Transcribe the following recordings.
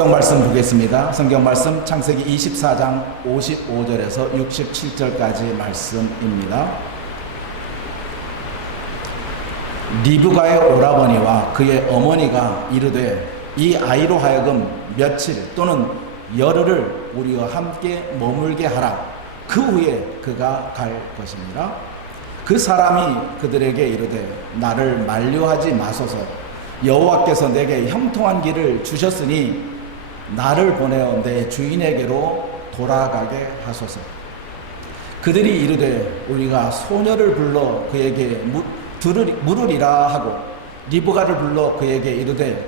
성경 말씀 보겠습니다. 성경 말씀 창세기 24장 55절에서 67절까지 말씀입니다. 리브가의 오라버니와 그의 어머니가 이르되 이 아이로 하여금 며칠 또는 열흘을 우리와 함께 머물게 하라. 그 후에 그가 갈 것이니라. 그 사람이 그들에게 이르되 나를 만류하지 마소서. 여호와께서 내게 형통한 길을 주셨으니 나를 보내어 내 주인에게로 돌아가게 하소서. 그들이 이르되 우리가 소녀를 불러 그에게 물으리라 하고 리브가를 불러 그에게 이르되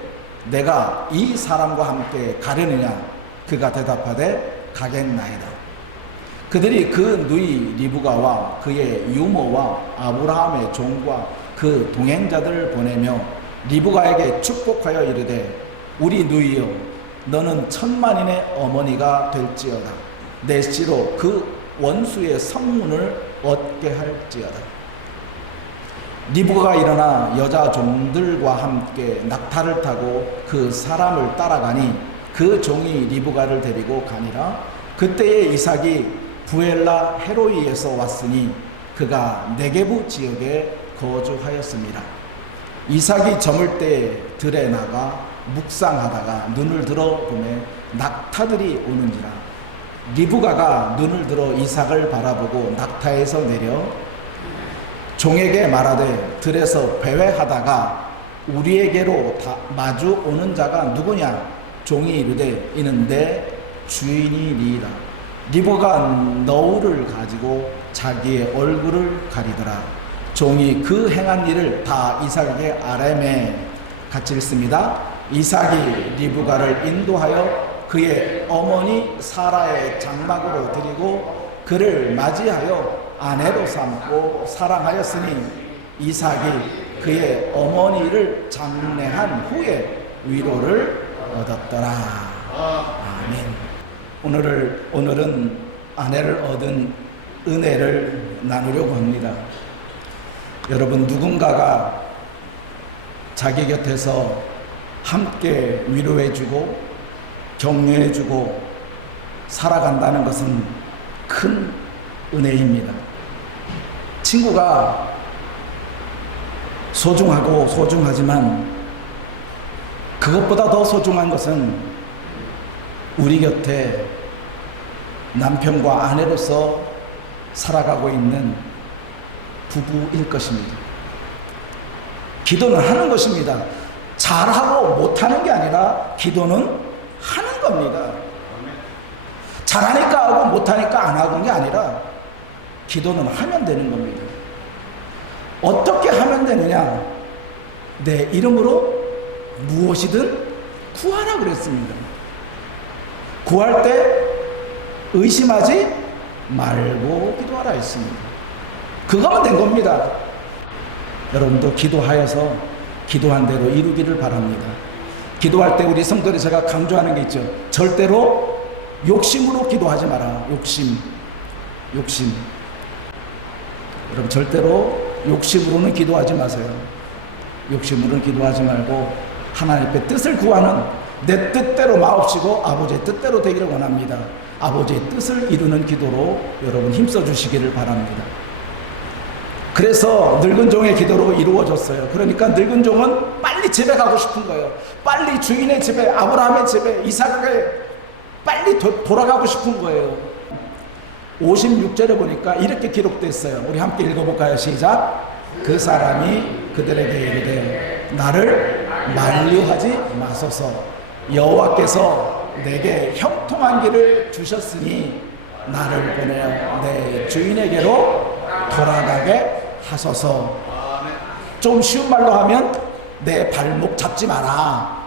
내가 이 사람과 함께 가려느냐. 그가 대답하되 가겠나이다. 그들이 그 누이 리브가와 그의 유모와 아브라함의 종과 그 동행자들을 보내며 리브가에게 축복하여 이르되 우리 누이여 너는 천만인의 어머니가 될지어다. 내 씨로 그 원수의 성문을 얻게 할지어다. 리브가가 일어나 여자 종들과 함께 낙타를 타고 그 사람을 따라가니 그 종이 리브가를 데리고 가니라. 그때에 이삭이 부엘라 헤로이에서 왔으니 그가 네게부 지역에 거주하였습니다. 이삭이 저물 때 들에 나가 묵상하다가 눈을 들어 보매 낙타들이 오는지라. 리브가가 눈을 들어 이삭을 바라보고 낙타에서 내려 종에게 말하되 들에서 배회하다가 우리에게로 마주 오는 자가 누구냐. 종이 이르되 이는 내 주인이니이다. 리브가가 너울을 가지고 자기의 얼굴을 가리더라. 종이 그 행한 일을 다 이삭에게 아뢰매 같이 읽습니다. 이삭이 리브가를 인도하여 그의 어머니 사라의 장막으로 들이고 그를 맞이하여 아내로 삼고 사랑하였으니 이삭이 그의 어머니를 장례한 후에 위로를 얻었더라. 아멘. 오늘은 아내를 얻은 은혜를 나누려고 합니다. 여러분, 누군가가 자기 곁에서 함께 위로해주고 격려해주고 살아간다는 것은 큰 은혜입니다. 친구가 소중하고 소중하지만 그것보다 더 소중한 것은 우리 곁에 남편과 아내로서 살아가고 있는 부부일 것입니다. 기도는 하는 것입니다. 잘하고 못하는 게 아니라 기도는 하는 겁니다. 잘하니까 하고 못하니까 안 하는 게 아니라 기도는 하면 되는 겁니다. 어떻게 하면 되느냐? 내 이름으로 무엇이든 구하라 그랬습니다. 구할 때 의심하지 말고 기도하라 했습니다. 그거면 된 겁니다. 여러분도 기도하여서 기도한 대로 이루기를 바랍니다. 기도할 때 우리 성도들이 제가 강조하는 게 있죠. 절대로 욕심으로 기도하지 마라. 욕심. 여러분, 절대로 욕심으로는 기도하지 마세요. 욕심으로는 기도하지 말고 하나님의 뜻을 구하는, 내 뜻대로 마옵시고 아버지의 뜻대로 되기를 원합니다. 아버지의 뜻을 이루는 기도로 여러분 힘써 주시기를 바랍니다. 그래서 늙은 종의 기도로 이루어졌어요. 그러니까 늙은 종은 빨리 집에 가고 싶은 거예요. 빨리 주인의 집에, 아브라함의 집에, 이삭에게 빨리 돌아가고 싶은 거예요. 56절에 보니까 이렇게 기록됐어요. 우리 함께 읽어볼까요? 시작. 그 사람이 그들에게 이르되 나를 만류하지 마소서. 여호와께서 내게 형통한 길을 주셨으니 나를 보내어 내 주인에게로 돌아가게 하소서. 좀 쉬운 말로 하면 내 발목 잡지 마라.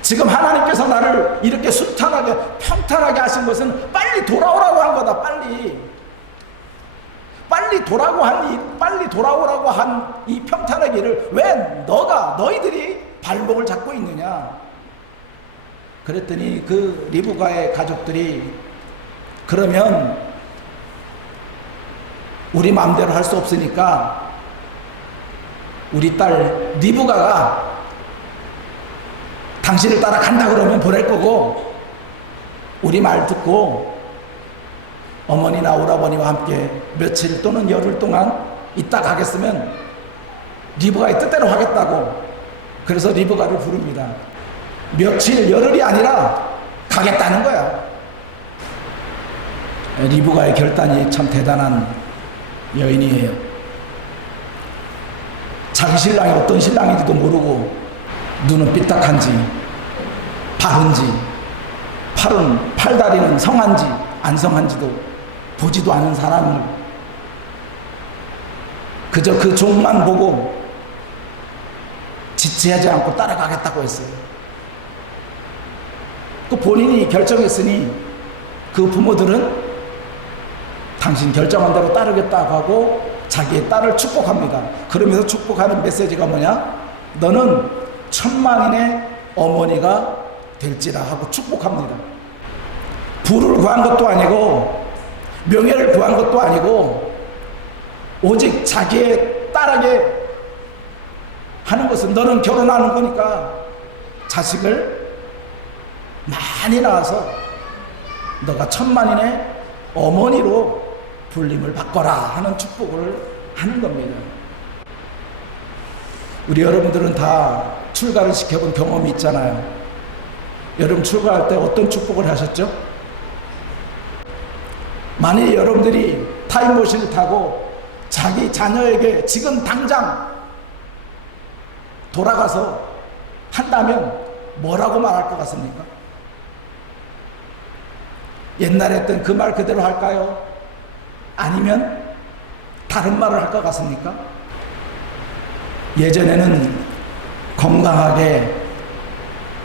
지금 하나님께서 나를 이렇게 순탄하게 평탄하게 하신 것은 빨리 돌아오라고 한 거다. 빨리 돌아오라고 한 이 평탄의 길을 왜 너희들이 발목을 잡고 있느냐. 그랬더니 그 리브가의 가족들이 그러면 우리 마음대로 할 수 없으니까 우리 딸 리브가가 당신을 따라간다 그러면 보낼 거고, 우리 말 듣고 어머니나 오라버니와 함께 며칠 또는 열흘 동안 있다 가겠으면 리브가의 뜻대로 하겠다고. 그래서 리브가를 부릅니다. 며칠 열흘이 아니라 가겠다는 거야. 리브가의 결단이 참 대단한 여인이에요. 자기 신랑이 어떤 신랑인지도 모르고, 눈은 삐딱한지 바른지 팔다리는 성한지 안 성한지도 보지도 않은 사람을 그저 그 종만 보고 지체하지 않고 따라가겠다고 했어요. 그 본인이 결정했으니 그 부모들은 당신 결정한 대로 따르겠다고 하고 자기의 딸을 축복합니다. 그러면서 축복하는 메시지가 뭐냐? 너는 천만인의 어머니가 될지라 하고 축복합니다. 부를 구한 것도 아니고 명예를 구한 것도 아니고 오직 자기의 딸에게 하는 것은, 너는 결혼하는 거니까 자식을 많이 낳아서 너가 천만인의 어머니로 불림을 받거라 하는 축복을 하는 겁니다. 우리 여러분들은 다 출가를 시켜본 경험이 있잖아요. 여러분 출가할 때 어떤 축복을 하셨죠? 만일 여러분들이 타임머신을 타고 자기 자녀에게 지금 당장 돌아가서 한다면 뭐라고 말할 것 같습니까? 옛날에 했던 그 말 그대로 할까요? 아니면 다른 말을 할 것 같습니까? 예전에는 건강하게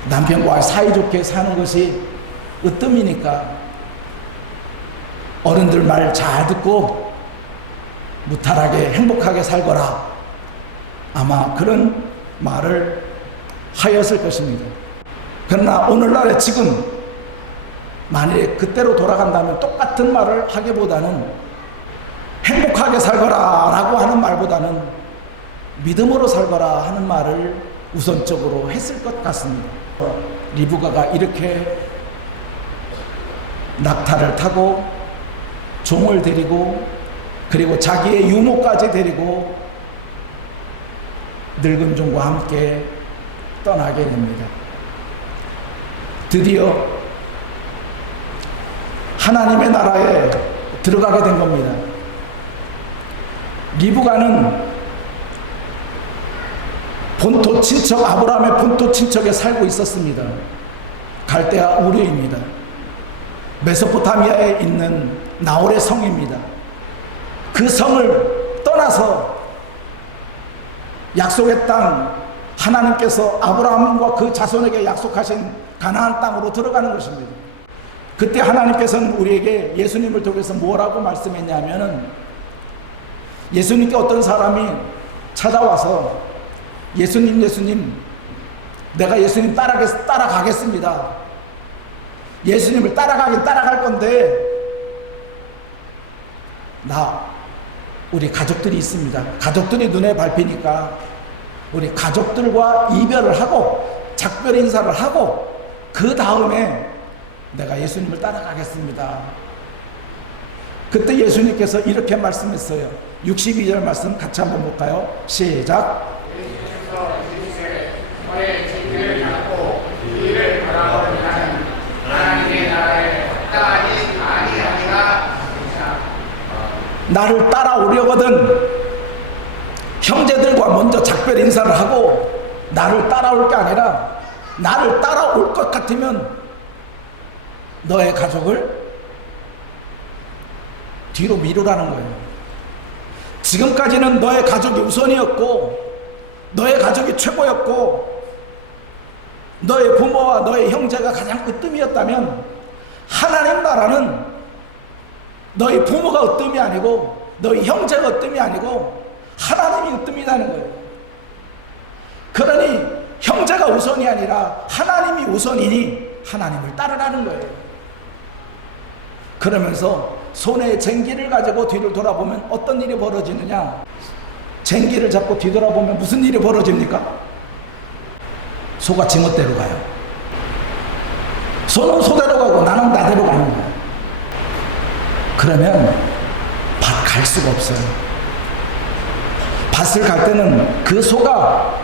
남편과 사이좋게 사는 것이 으뜸이니까 어른들 말 잘 듣고 무탈하게 행복하게 살거라, 아마 그런 말을 하였을 것입니다. 그러나 오늘날에 지금 만약에 그때로 돌아간다면 똑같은 말을 하기보다는 행복하게 살거라 라고 하는 말보다는 믿음으로 살거라 하는 말을 우선적으로 했을 것 같습니다. 리브가가 이렇게 낙타를 타고 종을 데리고 그리고 자기의 유모까지 데리고 늙은 종과 함께 떠나게 됩니다. 드디어 하나님의 나라에 들어가게 된 겁니다. 리브가는 본토 친척, 아브라함의 본토 친척에 살고 있었습니다. 갈대아 우르입니다. 메소포타미아에 있는 나홀의 성입니다. 그 성을 떠나서 약속의 땅, 하나님께서 아브라함과 그 자손에게 약속하신 가나안 땅으로 들어가는 것입니다. 그때 하나님께서는 우리에게 예수님을 통해서 뭐라고 말씀했냐면은, 예수님께 어떤 사람이 찾아와서 예수님 내가 예수님 따라가겠습니다. 예수님을 따라가긴 따라갈 건데 우리 가족들이 있습니다. 가족들이 눈에 밟히니까 우리 가족들과 이별을 하고 작별 인사를 하고 그 다음에 내가 예수님을 따라가겠습니다. 그때 예수님께서 이렇게 말씀했어요. 62절 말씀 같이 한번 볼까요? 시작. 너의 진리를 잡고 이 일을 바라보는 자는 하나님의 나라에 합당하지 아니하리라. 나를 따라오려거든 형제들과 먼저 작별 인사를 하고 나를 따라올 게 아니라, 나를 따라올 것 같으면 너의 가족을 뒤로 미루라는 거예요. 지금까지는 너의 가족이 우선이었고 너의 가족이 최고였고 너의 부모와 너의 형제가 가장 으뜸이었다면, 하나님 나라는 너희 부모가 으뜸이 아니고 너희 형제가 으뜸이 아니고 하나님이 으뜸이라는 거예요. 그러니 형제가 우선이 아니라 하나님이 우선이니 하나님을 따르라는 거예요. 그러면서 손에 쟁기를 가지고 뒤를 돌아보면 어떤 일이 벌어지느냐? 쟁기를 잡고 뒤돌아보면 무슨 일이 벌어집니까? 소가 지멋대로 가요. 소는 소대로 가고 나는 나대로 가는 거야. 그러면 밭 갈 수가 없어요. 밭을 갈 때는 그 소가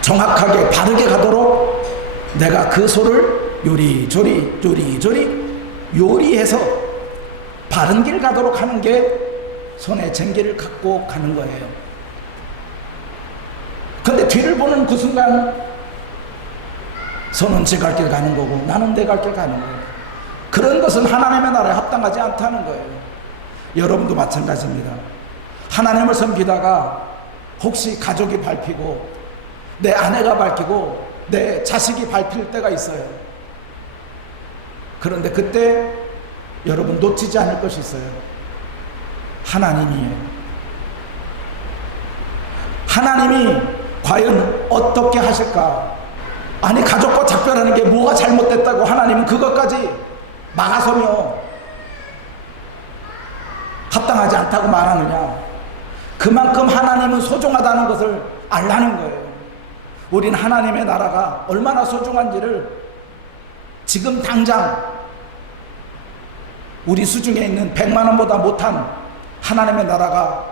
정확하게 바르게 가도록 내가 그 소를 요리조리 요리해서 바른 길 가도록 하는 게 손에 쟁기를 갖고 가는 거예요. 근데 뒤를 보는 그 순간 소는 제 갈 길 가는 거고 나는 내 갈 길 가는 거예요. 그런 것은 하나님의 나라에 합당하지 않다는 거예요. 여러분도 마찬가지입니다. 하나님을 섬기다가 혹시 가족이 밟히고 내 아내가 밟히고 내 자식이 밟힐 때가 있어요. 그런데 그때 여러분 놓치지 않을 것이 있어요. 하나님이에요. 하나님이 과연 어떻게 하실까? 아니 가족과 작별하는 게 뭐가 잘못됐다고 하나님은 그것까지 막아서며 합당하지 않다고 말하느냐? 그만큼 하나님은 소중하다는 것을 알라는 거예요. 우리는 하나님의 나라가 얼마나 소중한지를 지금 당장 우리 수중에 있는 100만 원보다 못한 하나님의 나라가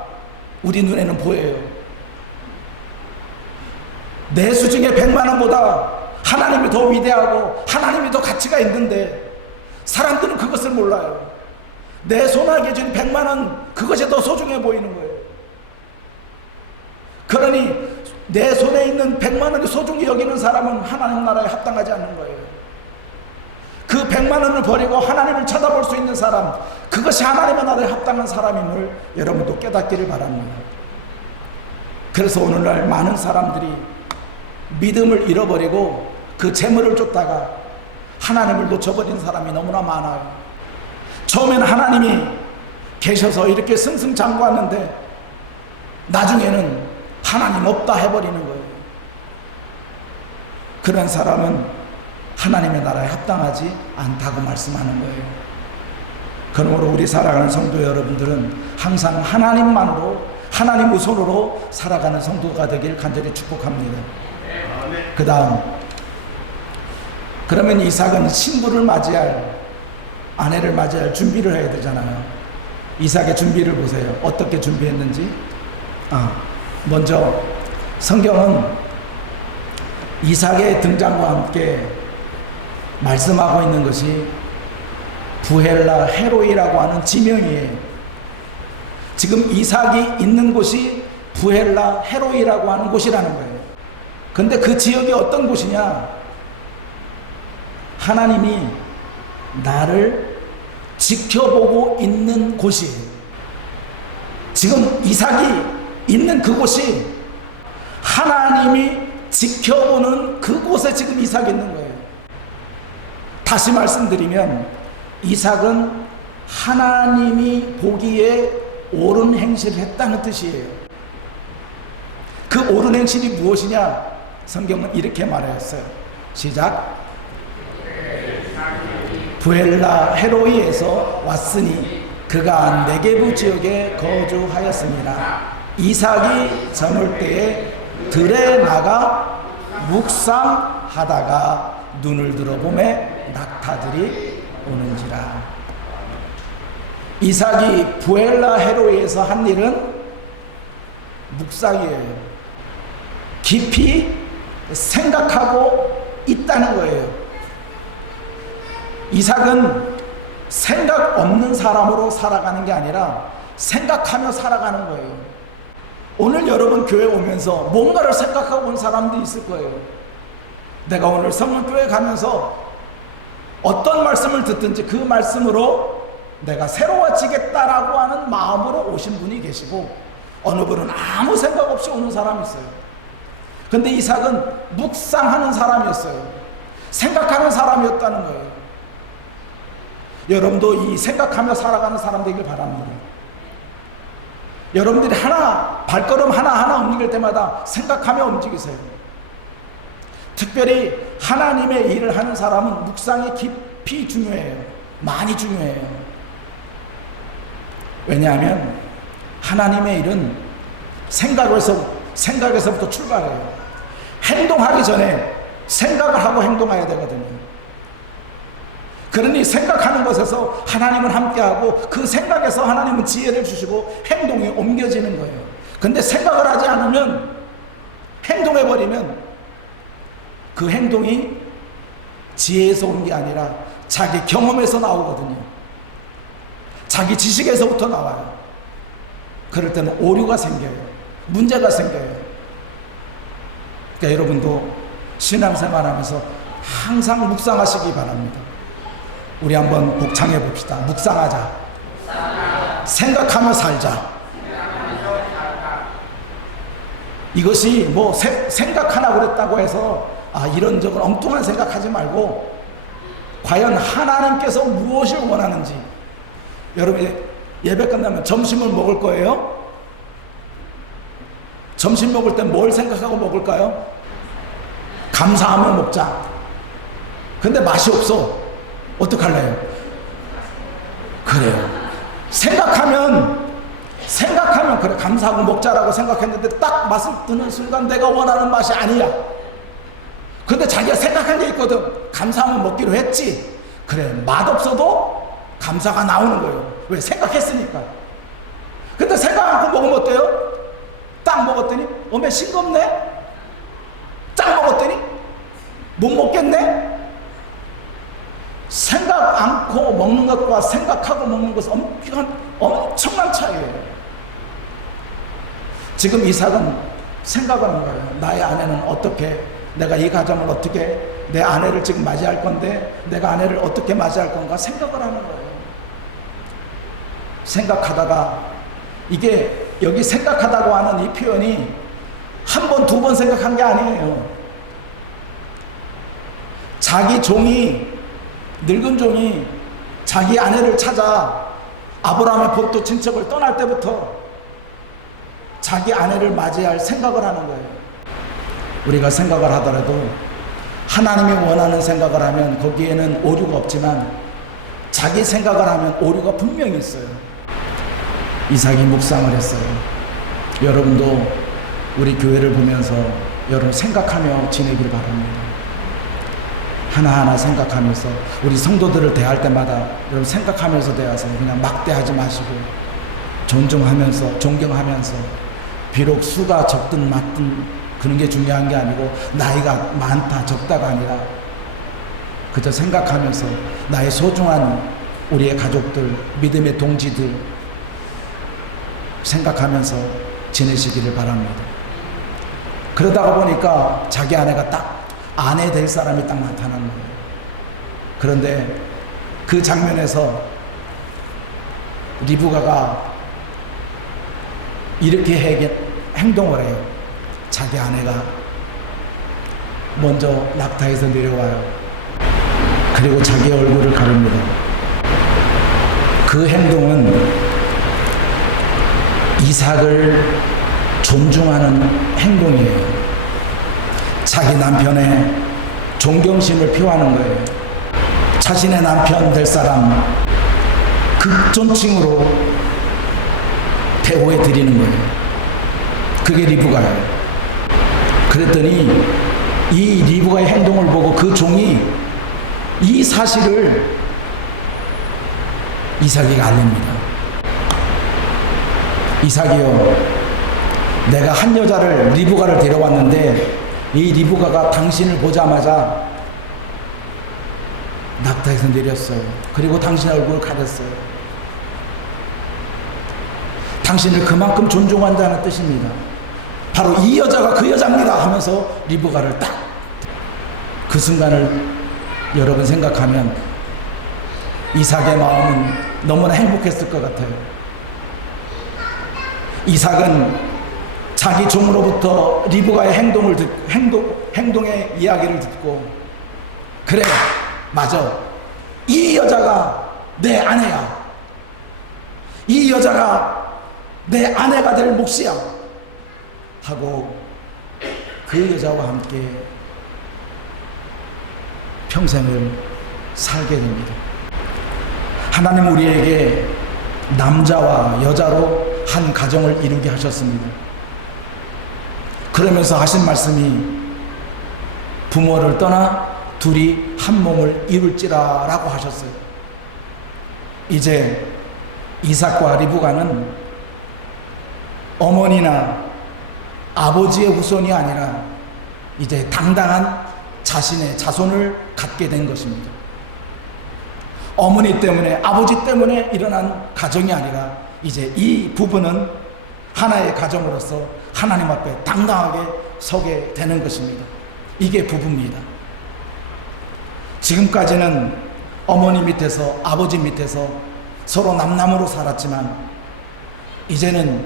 우리 눈에는 보여요. 내 수중에 100만 원보다 하나님이 더 위대하고 하나님이 더 가치가 있는데 사람들은 그것을 몰라요. 내 손안에 쥔 100만 원 그것이 더 소중해 보이는 거예요. 그러니 내 손에 있는 100만 원이 소중히 여기는 사람은 하나님 나라에 합당하지 않는 거예요. 그 100만 원을 버리고 하나님을 쳐다볼 수 있는 사람, 그것이 하나님의 나라에 합당한 사람임을 여러분도 깨닫기를 바랍니다. 그래서 오늘날 많은 사람들이 믿음을 잃어버리고 그 재물을 쫓다가 하나님을 놓쳐버린 사람이 너무나 많아요. 처음에는 하나님이 계셔서 이렇게 승승장구하는데 나중에는 하나님 없다 해버리는 거예요. 그런 사람은 하나님의 나라에 합당하지 않다고 말씀하는 거예요. 그러므로 우리 살아가는 성도 여러분들은 항상 하나님만으로, 하나님 우선으로 살아가는 성도가 되길 간절히 축복합니다. 그 다음, 그러면 이삭은 신부를 맞이할, 아내를 맞이할 준비를 해야 되잖아요. 이삭의 준비를 보세요. 어떻게 준비했는지. 먼저 성경은 이삭의 등장과 함께 말씀하고 있는 것이 부헬라 헤로이라고 하는 지명이에요. 지금 이삭이 있는 곳이 부헬라 헤로이라고 하는 곳이라는 거예요. 근데 그 지역이 어떤 곳이냐? 하나님이 나를 지켜보고 있는 곳이에요. 지금 이삭이 있는 그곳이 하나님이 지켜보는 그곳에 지금 이삭이 있는 거예요. 다시 말씀드리면 이삭은 하나님이 보기에 옳은 행실을 했다는 뜻이에요. 그 옳은 행실이 무엇이냐? 성경은 이렇게 말했어요. 시작. 부엘라 헤로이에서 왔으니 그가 네게부 지역에 거주하였습니다. 이삭이 저물 때에 들에 나가 묵상하다가 눈을 들어보매 낙타들이 오는지라. 이삭이 부엘라 헤로이에서 한 일은 묵상이에요. 깊이 생각하고 있다는 거예요. 이삭은 생각 없는 사람으로 살아가는 게 아니라 생각하며 살아가는 거예요. 오늘 여러분 교회 오면서 뭔가를 생각하고 온 사람들이 있을 거예요. 내가 오늘 성문교회 가면서 어떤 말씀을 듣든지 그 말씀으로 내가 새로워지겠다라고 하는 마음으로 오신 분이 계시고, 어느 분은 아무 생각 없이 오는 사람이 있어요. 근데 이삭은 묵상하는 사람이었어요. 생각하는 사람이었다는 거예요. 여러분도 이 생각하며 살아가는 사람 되길 바랍니다. 여러분들이 발걸음 하나하나 움직일 때마다 생각하며 움직이세요. 특별히 하나님의 일을 하는 사람은 묵상이 깊이 중요해요. 많이 중요해요. 왜냐하면 하나님의 일은 생각에서부터 출발해요. 행동하기 전에 생각을 하고 행동해야 되거든요. 그러니 생각하는 것에서 하나님은 함께하고 그 생각에서 하나님은 지혜를 주시고 행동이 옮겨지는 거예요. 근데 생각을 하지 않으면, 행동해버리면 그 행동이 지혜에서 온 게 아니라 자기 경험에서 나오거든요. 자기 지식에서부터 나와요. 그럴 때는 오류가 생겨요. 문제가 생겨요. 그러니까 여러분도 신앙생활하면서 항상 묵상하시기 바랍니다. 우리 한번 묵상해 봅시다. 묵상하자. 생각하며 살자. 이것이 뭐 생각하나 그랬다고 해서 이런저런 엉뚱한 생각하지 말고 과연 하나님께서 무엇을 원하는지. 여러분 예배 끝나면 점심을 먹을 거예요? 점심 먹을 때 뭘 생각하고 먹을까요? 감사하며 먹자. 근데 맛이 없어. 어떡할래요? 그래요. 생각하면 그래 감사하고 먹자라고 생각했는데 딱 맛을 뜨는 순간 내가 원하는 맛이 아니야. 근데 자기가 생각한 게 있거든. 감사하면 먹기로 했지. 그래 맛없어도 감사가 나오는 거예요. 왜? 생각했으니까. 근데 생각 않고 먹으면 어때요? 딱 먹었더니 어메 싱겁네? 딱 먹었더니 못 먹겠네? 생각 않고 먹는 것과 생각하고 먹는 것은 엄청난 차이예요. 지금 이삭은 생각을 한 거예요. 나의 아내는 어떻게, 내가 이 가정을 어떻게, 내 아내를 지금 맞이할 건데 내가 아내를 어떻게 맞이할 건가 생각을 하는 거예요. 생각하다가, 이게 여기 생각하다고 하는 이 표현이 한 번, 두 번 생각한 게 아니에요. 자기 종이, 늙은 종이 자기 아내를 찾아 아브라함의 복도 친척을 떠날 때부터 자기 아내를 맞이할 생각을 하는 거예요. 우리가 생각을 하더라도 하나님이 원하는 생각을 하면 거기에는 오류가 없지만 자기 생각을 하면 오류가 분명히 있어요. 이삭이 묵상을 했어요. 여러분도 우리 교회를 보면서 여러분 생각하며 지내길 바랍니다. 하나하나 생각하면서, 우리 성도들을 대할 때마다 여러분 생각하면서 대하세요. 그냥 막 대하지 마시고 존중하면서, 존경하면서, 비록 수가 적든 많든 그런 게 중요한 게 아니고 나이가 많다 적다가 아니라 그저 생각하면서 나의 소중한 우리의 가족들, 믿음의 동지들 생각하면서 지내시기를 바랍니다. 그러다가 보니까 자기 아내가 딱 아내 될 사람이 딱 나타난 거예요. 그런데 그 장면에서 리브가가 이렇게 행동을 해요. 자기 아내가 먼저 낙타에서 내려와요. 그리고 자기 얼굴을 가립니다. 그 행동은 이삭을 존중하는 행동이에요. 자기 남편의 존경심을 표하는 거예요. 자신의 남편 될 사람 극존칭으로 대우해 드리는 거예요. 그게 리브가예요. 그랬더니 이 리브가의 행동을 보고 그 종이 이 사실을 이삭에게 알립니다. 이삭이요, 내가 한 여자를, 리브가를 데려왔는데 이 리브가가 당신을 보자마자 낙타에서 내렸어요. 그리고 당신의 얼굴을 가렸어요. 당신을 그만큼 존중한다는 뜻입니다. 바로 이 여자가 그 여자입니다 하면서 리브가를 딱, 그 순간을 여러분 생각하면 이삭의 마음은 너무나 행복했을 것 같아요. 이삭은 자기 종으로부터 리브가의 행동의 이야기를 듣고, 그래 맞아, 이 여자가 내 아내야, 이 여자가 내 아내가 될 몫이야 하고 그 여자와 함께 평생을 살게 됩니다. 하나님 우리에게 남자와 여자로 한 가정을 이루게 하셨습니다. 그러면서 하신 말씀이 부모를 떠나 둘이 한 몸을 이룰지라라고 하셨어요. 이제 이삭과 리브가는 어머니나 아버지의 후손이 아니라 이제 당당한 자신의 자손을 갖게 된 것입니다. 어머니 때문에, 아버지 때문에 일어난 가정이 아니라 이제 이 부부는 하나의 가정으로서 하나님 앞에 당당하게 서게 되는 것입니다. 이게 부부입니다. 지금까지는 어머니 밑에서, 아버지 밑에서 서로 남남으로 살았지만 이제는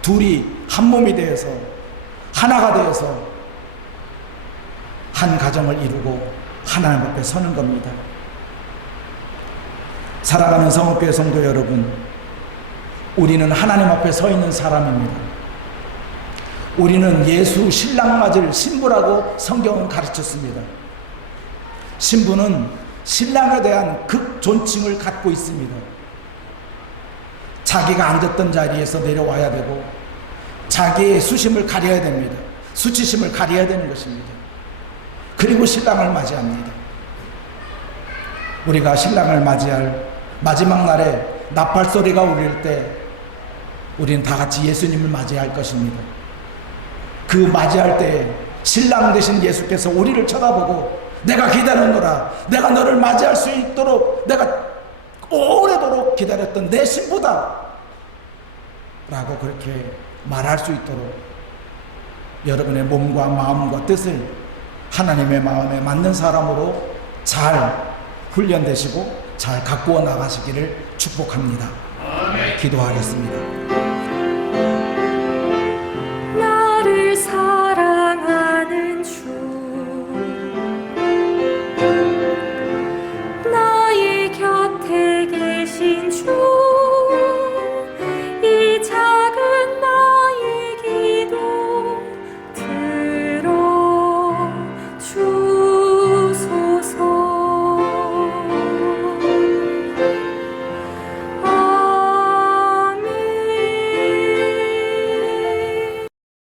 둘이 한 몸이 되어서, 하나가 되어서 한 가정을 이루고 하나님 앞에 서는 겁니다. 사랑하는 성읍교회 성도 여러분, 우리는 하나님 앞에 서 있는 사람입니다. 우리는 예수 신랑 맞을 신부라고 성경은 가르쳤습니다. 신부는 신랑에 대한 극존칭을 갖고 있습니다. 자기가 앉았던 자리에서 내려와야 되고 자기의 수심을 가려야 됩니다. 수치심을 가려야 되는 것입니다. 그리고 신랑을 맞이합니다. 우리가 신랑을 맞이할 마지막 날에 나팔 소리가 울릴 때 우리는 다 같이 예수님을 맞이할 것입니다. 그 맞이할 때 신랑 되신 예수께서 우리를 쳐다보고 내가 기다렸노라, 내가 너를 맞이할 수 있도록 내가 오래도록 기다렸던 내 신부다 라고 그렇게 말할 수 있도록 여러분의 몸과 마음과 뜻을 하나님의 마음에 맞는 사람으로 잘 훈련되시고 잘 가꾸어 나가시기를 축복합니다. 기도하겠습니다.